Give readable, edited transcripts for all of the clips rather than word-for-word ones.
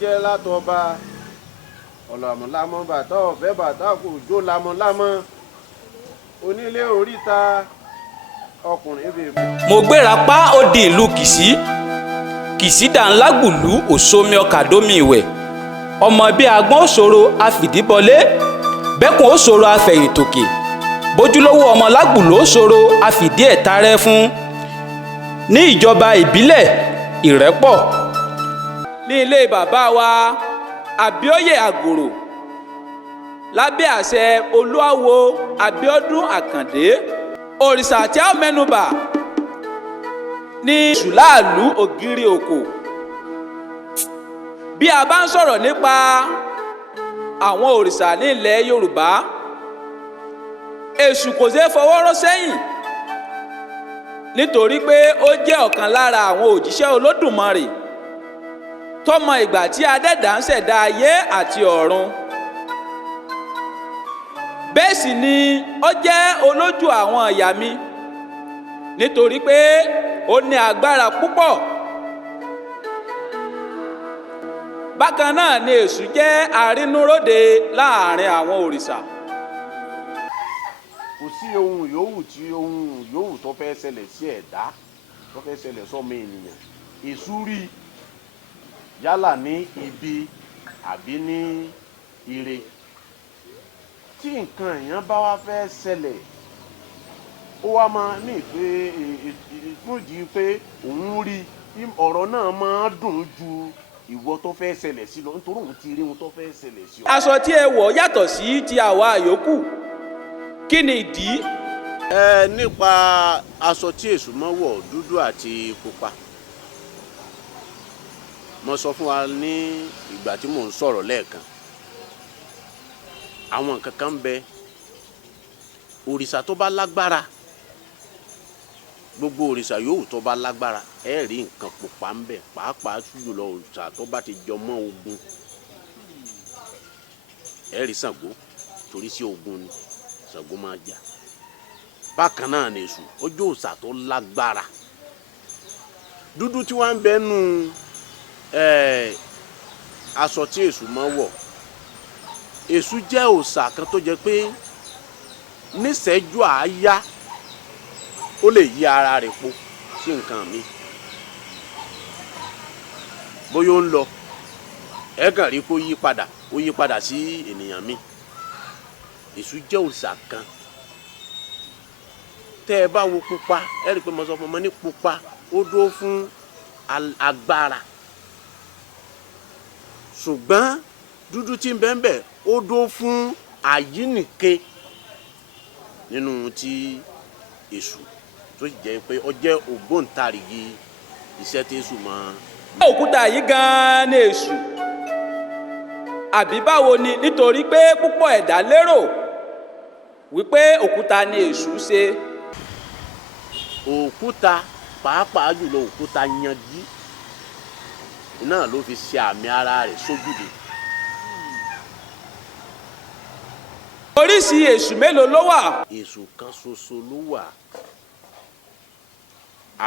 jẹ́ látọba ọ̀làmúlámọ́ bàtà ọ̀fẹ́ bàtà kò jó lámọ́lámọ́ onílé oríta ọkùnrin bèbè. mo gbéra pa ó di ìlú Kìsí dàńlágbùlú òsomi ọkàdómi ìwẹ̀ ọmọ bí agbọ́n òṣòro àfìdíbọlé bẹ́kùn òṣòro àfẹ̀yìntòkè bójúlówó ọmọ lágbùlú òṣòro àfìdí ẹ̀tarẹ́ fún ní ìjọba ìbílẹ̀ Ìrẹ́pọ̀ ní ilé bàbá wa Abíóyè Àgòrò lábẹ́ àṣẹ Olúawo Abíọ́dún Àkàndé. Òrìṣà tí a mẹ́nubà ní Ṣùláàlú Ògiri Òkò. Bí a bá ń sọ̀rọ̀ nípa àwọn òrìṣà ní ilẹ̀ Yorùbá, Èṣù kò ṣeé fọwọ́ rọ́ sẹ́yìn nítorí pé ó jẹ́ ọ̀kan lára àwọn òjíṣẹ́ Olódùmarè tó mọ ìgbà tí Adẹ́dàá ń ṣẹ̀dá ayé àti ọ̀run. Bẹ́ẹ̀ sì ni ó jẹ́ olójú àwọn ìyá mi nítorí pé ó ní agbára púpọ̀. Bákan náà ni Èṣù jẹ́ arínúróde láàrin àwọn òrìṣà. Kò sí ohun yòówù tó fẹ́ ṣẹlẹ̀ sí ẹ̀dá tó fẹ́ ṣẹlẹ̀ sọ́mọ ènìyàn Èṣù rí yálà ní ibi àbí ní ire. Tí nǹkan èèyàn bá wá fẹ́ ṣẹlẹ̀ ó wá máa ní pé ìfúnjì pé òun rí ọ̀rọ̀ náà máa dùn ju ìwọ tó fẹ́ ṣẹlẹ̀ sí lọ nítorí òun ti rí ohun tó fẹ́ ṣẹlẹ̀ sí ọ. Aṣọ tí ẹ wọ̀ yàtọ̀ sí ti àwa yòókù, kí ni ìdí? Nípa aṣọ tí Èṣù máa wọ̀ dúdú àti pupa, mo sọ fún wa ní ìgbà tí mò ń sọ̀rọ̀ lẹ́ẹ̀kan. Àwọn nǹkan kan bẹ òrìṣà tó bá lágbára, gbogbo òrìṣà yòówù tó bá lágbára ẹ rí nǹkan pupa ń bẹ, pàápàá jùlọ òrìṣà tó bá ti jọ mọ́ ogun ẹ rí Ṣàngó torí sí ogun ni Ṣàngó máa jà. Bákan náà ni Èṣù ó jẹ́ òrìṣà tó lágbára. Dúdú tí wọ́n ń bẹ nù aṣọ tí Èṣù máa wọ̀, Èṣù jẹ́ òòṣà kan tó jẹ́ pé níṣẹ́jú àáyá ó lè yí ara rẹ̀ po sí nǹkan mi. Bóyá ó ń lọ ẹ kàn rí pé ó yí padà sí ènìyàn mi. Èṣù jẹ́ òòṣà kan. Tẹ́ ẹ bá wo pupa ẹ rí pé mo sọ fún ọmọ ní pupa ó dúró fún agbára. Ṣùgbọ́n dúdú tí ń bẹ ó dúró fún àyínìke nínú ti Èṣù tó jẹ́ pé ó jẹ́ ògbóǹtarìgì iṣẹ́ tí Èṣù mọ̀. Òkúta yìí gan-an ni Èṣù àbí báwo ni? Nítorí pé púpọ̀ ẹ̀dá lérò wípé òkúta ni Èṣù ṣe. Òkúta pàápàá jùlọ òkúta yanjú náà ló fi ṣe àmì ara rẹ̀ sójúde. Oríṣi Èṣù mélòó ló wà? Èṣù kan ṣoṣo ló wà.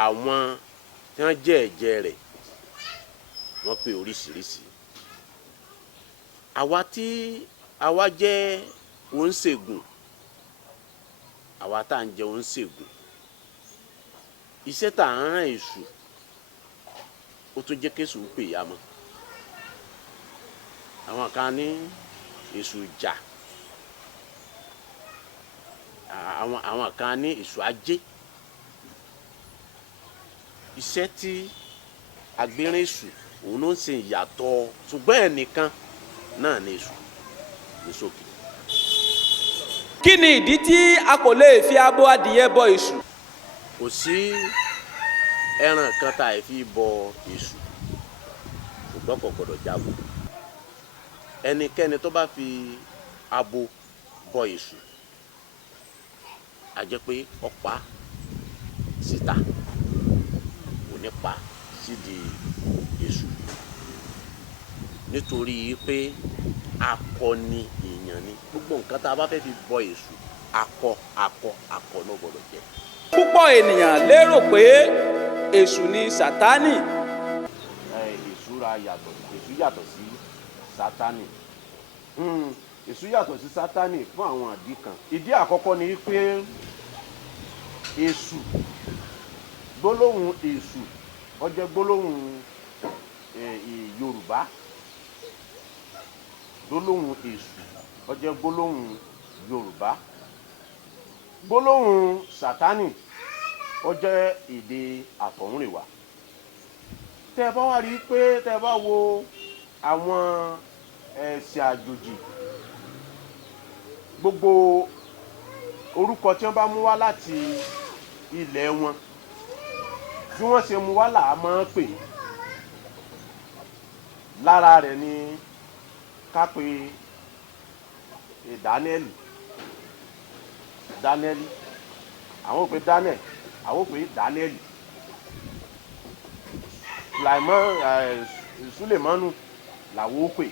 Àwọn tí wọ́n jẹ́ ẹ̀jẹ̀ rẹ̀ wọ́n pé oríṣiríṣi. Àwa jẹ́ oníṣègùn, àwa tá à ń jẹ oníṣègùn. Iṣẹ́ tá à ń rán Èṣù ó tún jẹ́ kí Èṣù pè ya mọ́. Àwọn kan ní Èṣù jà, àwọn kan ní Èṣù ajé. Iṣẹ́ tí agbérin Èṣù òun ló ń ṣe ìyàtọ̀, ṣùgbọ́n ẹnìkan náà ní Èṣù ní ṣókí. Kí ni ìdí tí a kò lè fi abo adìyẹ bọ Èṣù? Kò sí ẹran kan tá a fi bọ Èṣù, ṣùgbọ́n kò gbọdọ̀ jábọ. Ẹnikẹ́ni tó bá fi abo bọ Èṣù a jẹ́ pé ó pa síta kò ní pa sídìí Èṣù, nítorí pé akọni èèyàn ni. Gbogbo nǹkan tá a bá fẹ́ fi bọ Èṣù akọ ló gbọdọ̀ jẹ́. Púpọ̀ ènìyàn lérò pé Èṣù ni Sátánì. Èṣù ra èṣù yàtọ̀ sí sátánì. Èṣù yàtọ̀ sí sátánì fún àwọn ìdí kan. Ìdí àkọ́kọ́ ni pé èṣù, gbólóhùn èṣù ó jẹ́ gbólóhùn Yorùbá. Gbólóhùn èṣù ó jẹ́ gbólóhùn Yorùbá. Gbólóhùn sátánì ó jẹ́ èdè àtọ̀húnrìnwá. Tẹ́ bá wá rí pé tẹ́ bá wo àwọn ẹ̀sìn àjòjì, gbogbo orúkọ tí wọ́n bá mú wá láti ilẹ̀ wọn, bí wọ́n ṣe mú wá là á máa ń pè. Lára rẹ̀ ni ká pè Dáníẹ́lì, àwọn ò pè Daniel, àwọn ò pè Dáníẹ́lì. Súlèmánù làwọn ó pè.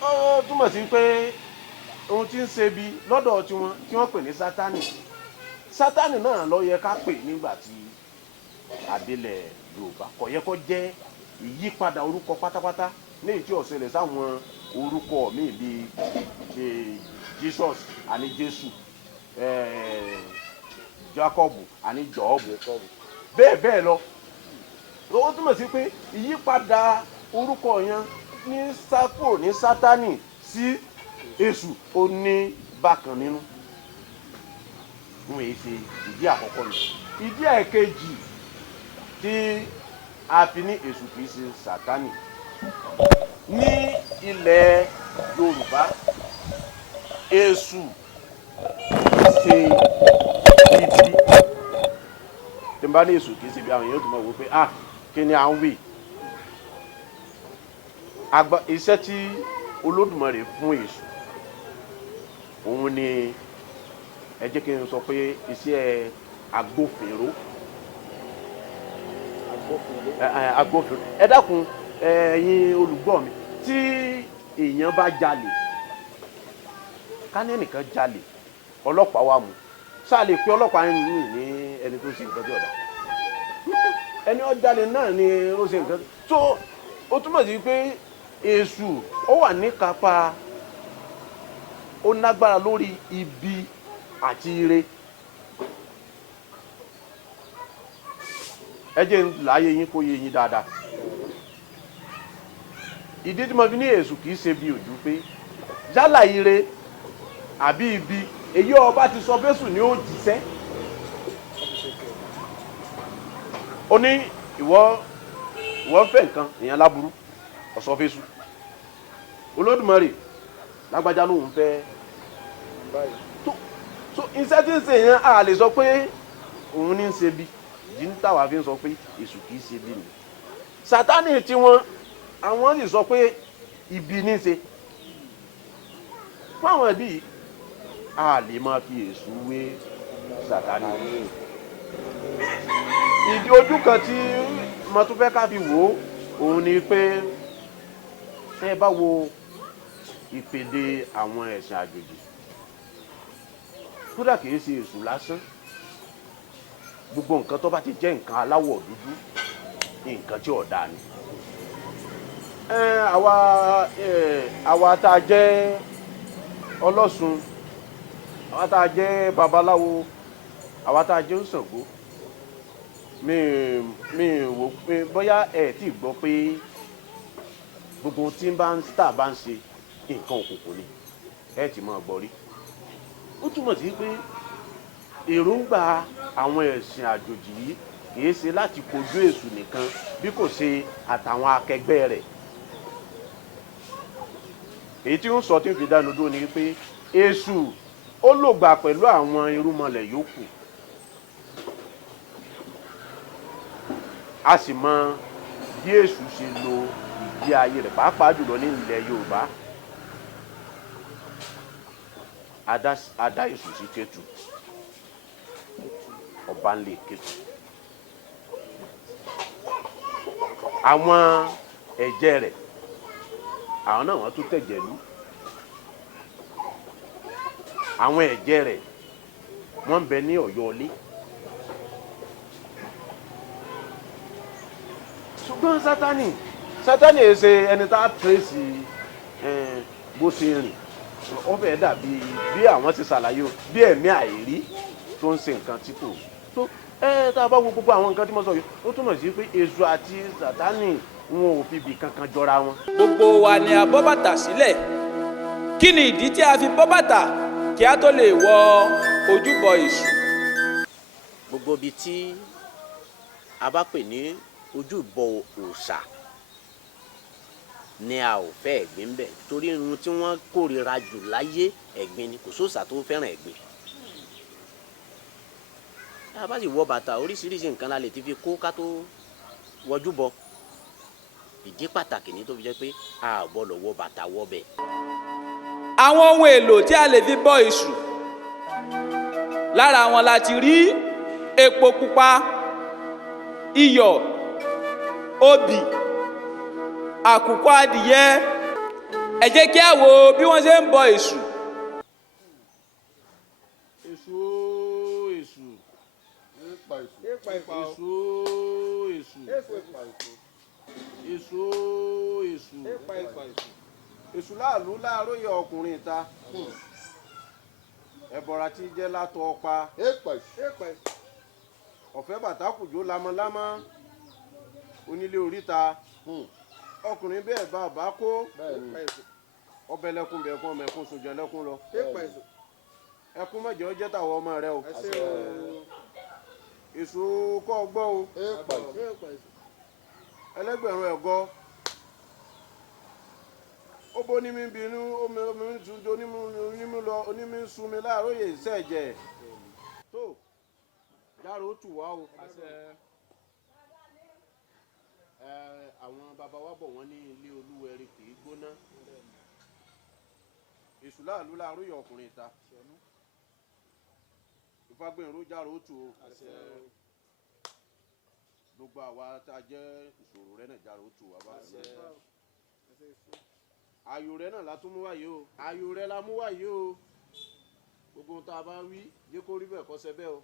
Ó túmọ̀ sí pé ohun tí ń ṣe bí lọ́dọ̀ tiwọn tí wọ́n pè ní sátánì náà ló yẹ ká pè nígbà tí adélẹ̀ Yorùbá. Kò yẹ kó jẹ́ ìyípadà orúkọ pátápátá ní èyí tí ó ṣẹlẹ̀ sáwọn orúkọ míì bíi Jesus àní Jésù, Jacob àní Jọ́ọ̀bù, bẹ́ẹ̀ bẹ́ẹ̀ lọ. Ó túmọ̀ sí pé ìyípadà orúkọ yẹn ní sápò ní sátánì sí èṣù ó ní bákan nínú. Wọ́n èyí ṣe ìdí àkọ́kọ́ ni. Ìdí ẹ̀kejì tí a fi ní èṣù kìí ṣe sátánì ní ilẹ̀ Yorùbá, èṣù ṣe ibi. Tí n bá ní èṣù kìí ṣe bí àwọn èèyàn tó mọ̀ wò pé kí ni à ń wí. Iṣẹ́ tí Olódùmarè fún èṣù òun ni ẹ jẹ́ kí n sọ pé iṣẹ́ agbófinró. Ẹ dákun ẹ̀yin olùgbọ́ mi, tí èèyàn bá jalè, ká ní ẹnìkan jalè, ọlọ́pàá wá mú, ṣáà lè pe ọlọ́pàá ní ẹni tó ṣe nǹkan tí ọ̀dà? Ẹni ó jalè náà ni ó ṣe nǹkan tó. Ó túmọ̀ sí pé èṣù ó wà ní kápá, ó nágbára lórí ibi àti ire. Ẹ jẹ́ láyé yín kó yé yín dáadáa. Ìdí tí mo fi ní èṣù kìí ṣe bí ojú pé yálà ire àbí ibi, èyí ọba ti sọ fésù ní ó jíṣẹ́. Ó ní ìwọ fẹ́ nǹkan èèyàn láburú, ó sọ fésù. Olódùmarè lágbájá lóhun fẹ́ báyìí. So iṣẹ́ tí ń ṣe yẹn a lè sọ pé òun ní ń ṣe bí. Ìdí ní tàwa fi ń sọ pé èṣù kìí ṣe bí ni. Sátánì tí àwọn sì sọ pé ibi ní ṣe. Fún àwọn ìdí a lè máa fi èṣù wé Sátánì. Ìdí ojú kan tí mo tún fẹ́ ká fi wò òun ni pé ẹ bá wo ìpèdè àwọn ẹ̀sìn àjòjì, kódà kìí ṣe èṣù lásán, gbogbo nǹkan tó bá ti jẹ́ nǹkan aláwọ̀ dúdú nǹkan tí ọ̀dà ni. Àwa tá a jẹ́ ọlọ́sùn, àwa tá a jẹ́ babaláwo, àwa tá a jẹ́ Ṣàngó, mi wò pé bóyá ẹ ti gbọ́ pé gbogbo tí bá ń ṣe nǹkan òkùnkùn ni, ẹ ti máa gbọ́ rí. Ó túmọ̀ sí pé èròǹgbà àwọn ẹ̀sìn àjòjì yìí kìí ṣe láti kojú èṣù nìkan, bí kò ṣe àtàwọn akẹgbẹ́ rẹ̀. Èyí tí ń sọ tí ń fi dánu dúró ni pé èṣù ó lògbà pẹ̀lú àwọn irúnmọlẹ̀ yòókù. A sì mọ bí èṣù ṣe lo ìgbé ayé rẹ̀, pàápàá jùlọ ní ilẹ̀ Yorùbá. Adá èṣù sí Kétu, ọba ńlẹ̀ Kétu. Àwọn ẹ̀jẹ̀ rẹ̀, àwọn náà wọ́n tún tẹ̀jẹ̀ lú. Àwọn ẹ̀jẹ̀ rẹ̀ wọ́n ń bẹ ní Ọ̀yọ́ ilé. ṣùgbọ́n sátani ẹ̀ ṣe ẹni tá a tírèsì bó ṣe rìn ó fẹ́ dàbí bí àwọn ti ṣàlàyé o bí ẹ̀mí àìrí tó ń ṣe nǹkan tí kò tó tá a bá wo gbogbo àwọn nǹkan tí mo sọ yìí ó túmọ̀ sí pé èṣù àti sátani wọn ò fi bì kankan jọra wọn. gbogbo wa ni a bọ́ bàtà sílẹ̀. Kí ni ìdí tí a fi bọ́ bàtà kí a tó lè wọ ojúbọ èṣù? gbogbo ibi tí a bá pè ní ojúbọ òòṣà ni a ò fẹ́ ẹ̀gbin bẹ̀ torí irun tí wọ́n kórìíra jù láyé ẹ̀gbin ni, kò sóòṣà tó fẹ́ràn ẹ̀gbin. a bá sì wọ bàtà oríṣiríṣi nǹkan la lè ti fi kó ká tó wọjúbọ. ìdí pàtàkì ni tó fi jẹ́ pé a ò gbọ́dọ̀ wọ bàtà wọbẹ̀. Àwọn ohun èlò tí a lè fi bọ èṣù, lára wọn la ti rí epo pupa, iyọ̀, obì, àkùkọ adìyẹ. Ẹ jẹ́ kí a wo bí wọ́n ṣe ń bọ èṣù. èṣù èṣù èṣù láàlú láàróyè ọkùnrin ìta ẹbọra tí jẹ́ látọ̀ ọpa ọ̀fẹ́ bàtàkùjó lamọ́lámọ́ onílé oríta ọkùnrin bẹ́ẹ̀ bá bá kó ọbẹ̀ lẹ́kùn bẹ̀ẹ̀kún ọmọ ẹ̀kún sójú ẹlẹ́kùn lọ ẹkún mọ̀jẹ̀ ọjẹ́ tàwọn ọmọ rẹ o èṣù kọ́ ọgbọ́ o ẹlẹ́gbẹ̀rún ẹ̀gọ́ ó bó ní mi bínú omi tún onímú lọ onímú sunmi láàróyè ìṣẹ̀jẹ̀ tó járo ó tù wá o. àwọn bàbá wa bọ̀ wọ́n ní ilé olúwẹ̀rí kì í gbóná èṣù láàlú láàróyè ọkùnrin ìta ìfagbẹ̀rún járo ó tù o gbogbo àwa tá a jẹ́ ìṣòro rẹ náà járo ó tù wá bá ayò rẹ náà la tún mú wáyé o ayò rẹ la mú wáyé o gbogbo tá a bá wí jẹ́ kó rí bẹ́ẹ̀ kó ṣe bẹ́ẹ̀ o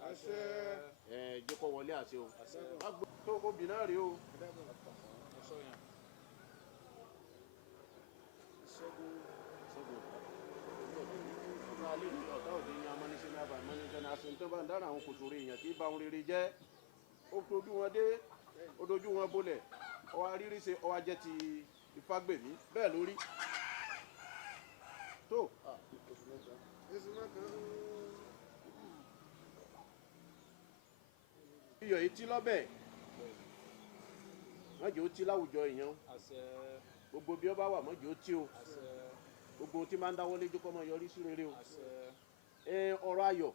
jẹ́ kó wọlé àṣẹ o tó obì náà rí o. dára àwọn kòtòrò èèyàn tí bá wọn rere jẹ́ ó dojú wọn dé ó dojú wọn bolẹ̀ ọwọ́ arírí ṣe ọwọ́ ajẹ́ ti Ifágbèmí bẹ́ẹ̀ lórí tó. iyọ̀ yìí tí lọ́bẹ̀ mọ́jọ́ ó tí láwùjọ èèyàn gbogbo bí ó bá wà mọ́jọ́ ó tí o gbogbo tí máa ń dáwọ́ léjú kọ́ máa yọrí sí rere o ọ̀rọ̀ ayọ̀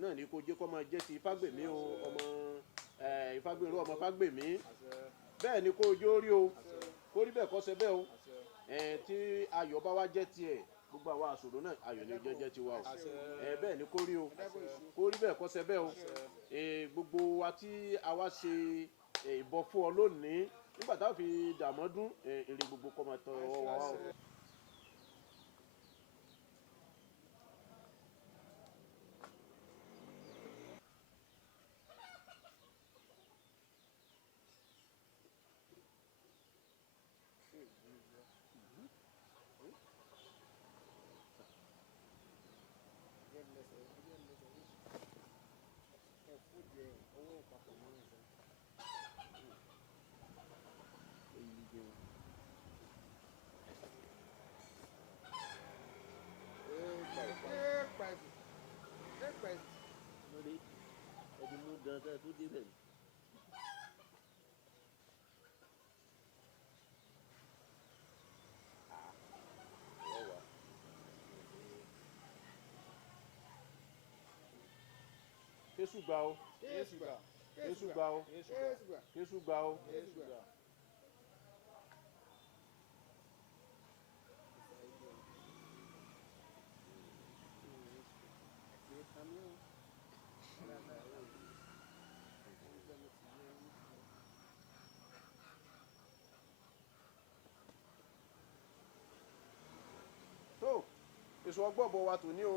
náà ní kò jẹ́ kó máa jẹ́ ti Ifágbèmí o ọmọ Ifágbèmí ọmọ Ifágbèmí bẹ́ẹ̀ ni kó ojú rí o kó rí bẹ́ẹ̀ kó ṣe bẹ́ẹ̀ o tí ayọ̀ bá wá jẹ́ tiẹ̀ gbogbo àwa àṣòro náà ayọ̀ ni ojú jẹ́ tiwa o bẹ́ẹ̀ ni kó rí o kó rí bẹ́ẹ̀ kó ṣe bẹ́ẹ̀ o gbogbo wa tí a wá ṣe ìbọn fún ọ lónìí nígbà táwọn fi dàmọ́dún èrè gbogbo kọ́ máa tọ́ ọ wá o. Jésù gbà o. Jésù gbà. Jésù gbà o. Jésù gbà o. tó èso ọgbọ́n bọ̀ wa tò ní o.